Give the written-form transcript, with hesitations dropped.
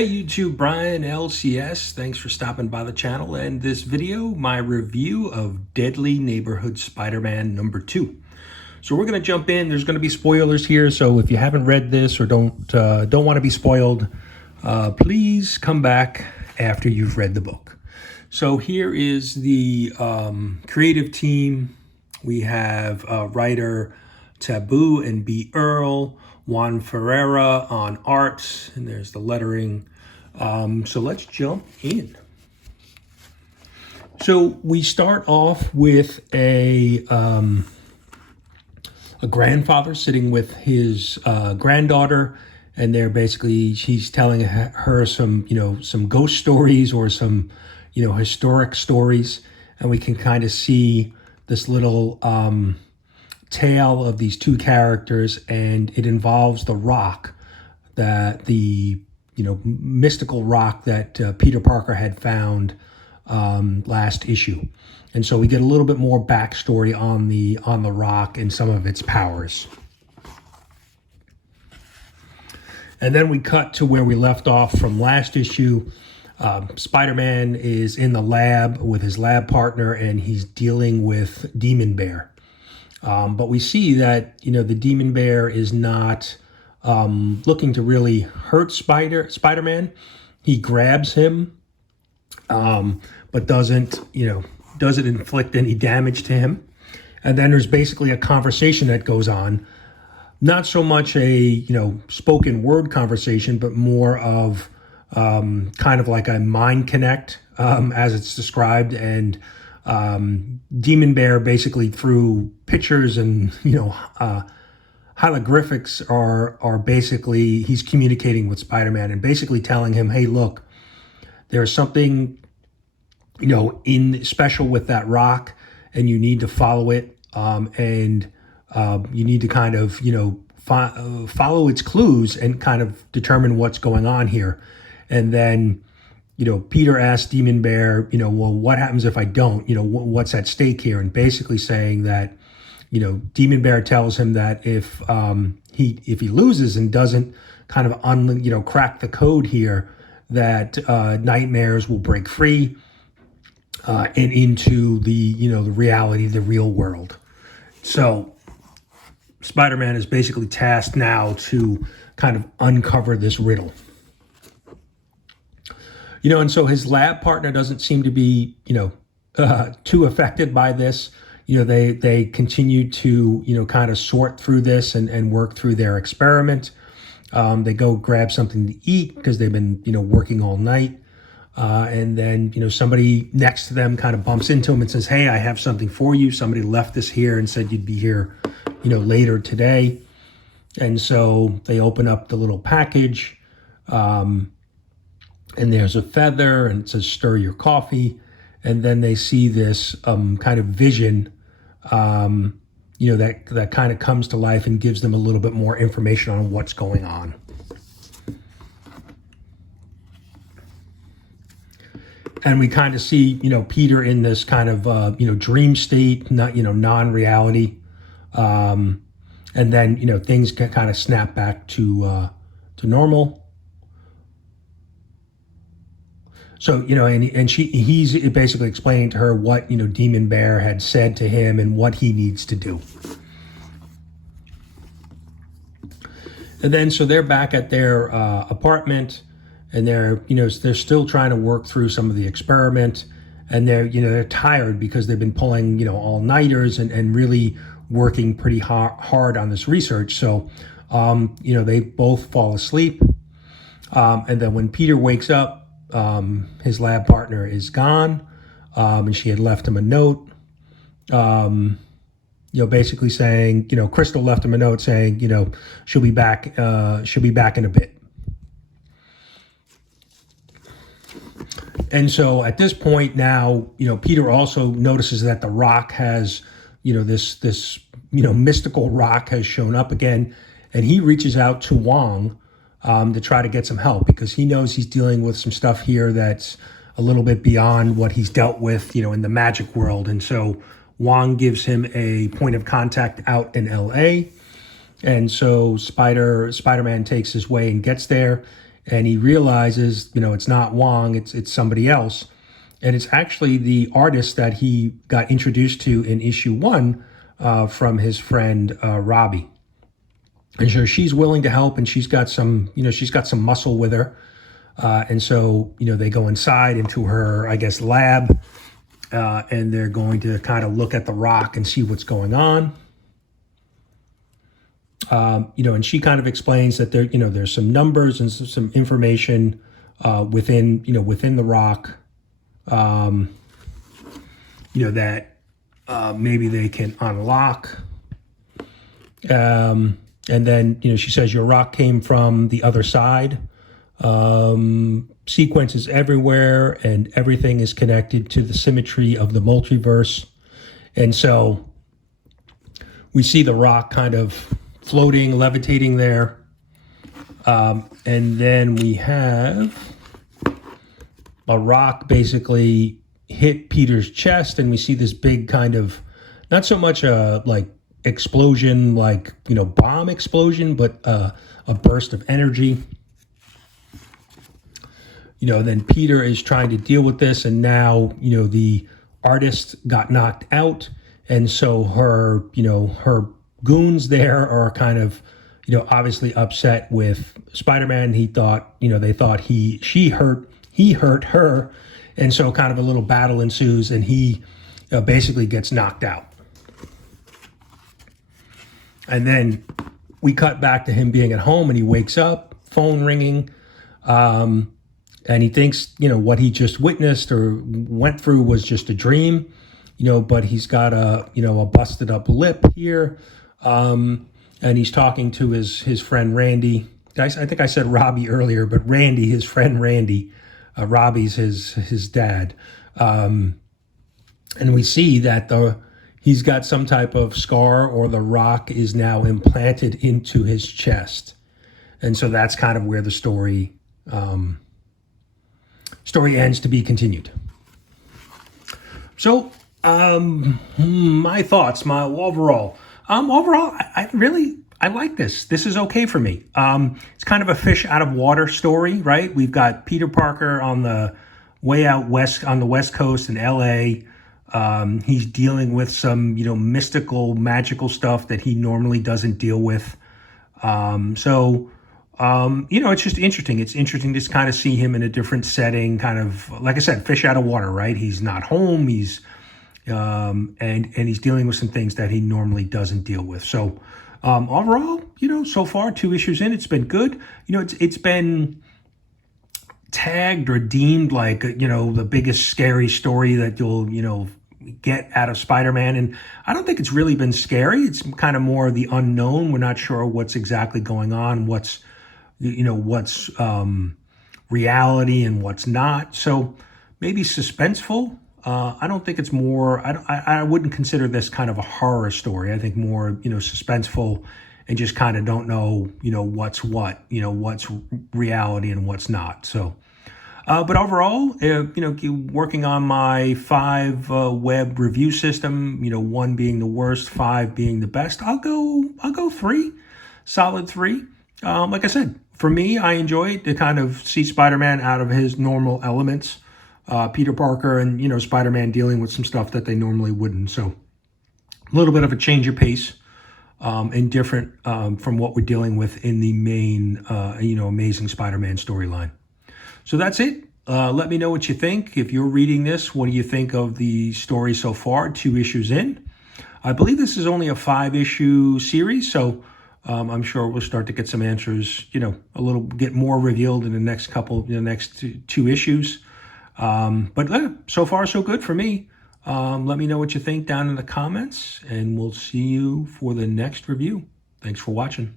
Hey YouTube, Brian LCS. Thanks for stopping by the channel and this video, my review of Deadly Neighborhood Spider-Man #2. So we're going to jump in. There's going to be spoilers here, so if you haven't read this or don't want to be spoiled, please come back after you've read the book. So here is the creative team. We have writer Taboo and B. Earl, Juan Ferreira on art, and there's the lettering. So let's jump in. So we start off with a grandfather sitting with his granddaughter, and they're basically, he's telling her some, some ghost stories or some, historic stories, and we can kind of see this little tale of these two characters, and it involves the rock, that the mystical rock that Peter Parker had found last issue. And so we get a little bit more backstory on the rock and some of its powers. And then we cut to where we left off from last issue. Spider-Man is in the lab with his lab partner, and he's dealing with Demon Bear. But we see that, the Demon Bear is not looking to really hurt Spider-Man. He grabs him, but doesn't inflict any damage to him. And then there's basically a conversation that goes on. Not so much a, spoken word conversation, but more of kind of like a mind connect, as it's described. And Demon Bear basically through pictures and hieroglyphics are basically, he's communicating with Spider-Man and basically telling him, hey, look, there's something in special with that rock, and you need to follow it, and you need to kind of follow its clues and kind of determine what's going on here. And then Peter asked Demon Bear, well, what happens if I don't? What's at stake here? And basically saying that, Demon Bear tells him that if he loses and doesn't kind of crack the code here, that nightmares will break free and into the the reality, the real world. So Spider-Man is basically tasked now to kind of uncover this riddle. And so his lab partner doesn't seem to be, too affected by this. They continue to, kind of sort through this and work through their experiment. They go grab something to eat because they've been, working all night. And then, somebody next to them kind of bumps into him and says, hey, I have something for you. Somebody left this here and said you'd be here, later today. And so they open up the little package. And there's a feather, and it says, stir your coffee. And then they see this kind of vision, that kind of comes to life and gives them a little bit more information on what's going on. And we kind of see, Peter in this kind of, dream state, not, non-reality. And then, things can kind of snap back to normal. So, and he's basically explaining to her what, Demon Bear had said to him and what he needs to do. And then, so they're back at their apartment, and they're still trying to work through some of the experiment, and they're tired because they've been pulling, all-nighters and really working pretty hard on this research. So, they both fall asleep. And then when Peter wakes up, his lab partner is gone, and she had left him a note, basically saying, Crystal left him a note saying, she'll be back in a bit. And so at this point now, Peter also notices that the rock has, this mystical rock has shown up again, and he reaches out to Wong to try to get some help, because he knows he's dealing with some stuff here that's a little bit beyond what he's dealt with, in the magic world. And so Wong gives him a point of contact out in LA. And so Spider-Man takes his way and gets there. and he realizes, it's not Wong, it's somebody else. And it's actually the artist that he got introduced to in issue 1 from his friend Robbie. And so she's willing to help, and she's got some muscle with her. And so, they go inside into her, I guess, lab, and they're going to kind of look at the rock and see what's going on. And she kind of explains that there's some numbers and some information within the rock, that maybe they can unlock. And then, she says your rock came from the other side. Sequences everywhere, and everything is connected to the symmetry of the multiverse. And so we see the rock kind of floating, levitating there. And then we have a rock basically hit Peter's chest, and we see this big kind of, not so much a explosion, bomb explosion, but a burst of energy. Then Peter is trying to deal with this, and now, the artist got knocked out, and so her goons there are kind of, obviously upset with Spider-Man. He thought, they thought he hurt her, and so kind of a little battle ensues, and he basically gets knocked out. And then we cut back to him being at home, and he wakes up, phone ringing, and he thinks, what he just witnessed or went through was just a dream, but he's got a busted up lip here. And he's talking to his friend Randy. I think I said Robbie earlier, but Randy, his friend Randy, Robbie's his dad. And we see that he's got some type of scar, or the rock is now implanted into his chest. And so that's kind of where the story ends, to be continued. So, my thoughts, my overall, I like this. This is okay for me. It's kind of a fish out of water story, right? We've got Peter Parker on the way out west, on the West Coast in LA. He's dealing with some, mystical, magical stuff that he normally doesn't deal with. It's just interesting. It's interesting to kind of see him in a different setting, kind of, like I said, fish out of water, right? He's not home. He's, and he's dealing with some things that he normally doesn't deal with. So, overall, so far 2 issues in, it's been good. It's been tagged or deemed like, the biggest scary story that you'll, get out of Spider-Man. And I don't think it's really been scary. It's kind of more the unknown. We're not sure what's exactly going on, what's reality and what's not. So maybe suspenseful. I don't think it's more, I wouldn't consider this kind of a horror story. I think more, suspenseful, and just kind of don't know, what's what, what's reality and what's not. So, but overall, working on my 5 web review system, 1 being the worst, 5 being the best, I'll go 3, solid 3. Like I said, for me, I enjoy it to kind of see Spider-Man out of his normal elements. Peter Parker and, Spider-Man dealing with some stuff that they normally wouldn't. So a little bit of a change of pace, and different from what we're dealing with in the main, Amazing Spider-Man storyline. So that's it. Let me know what you think. If you're reading this, what do you think of the story so far? 2 issues in. I believe this is only a 5-issue series, so I'm sure we'll start to get some answers, get more revealed in the next next 2 issues. But so far, so good for me. Let me know what you think down in the comments, and we'll see you for the next review. Thanks for watching.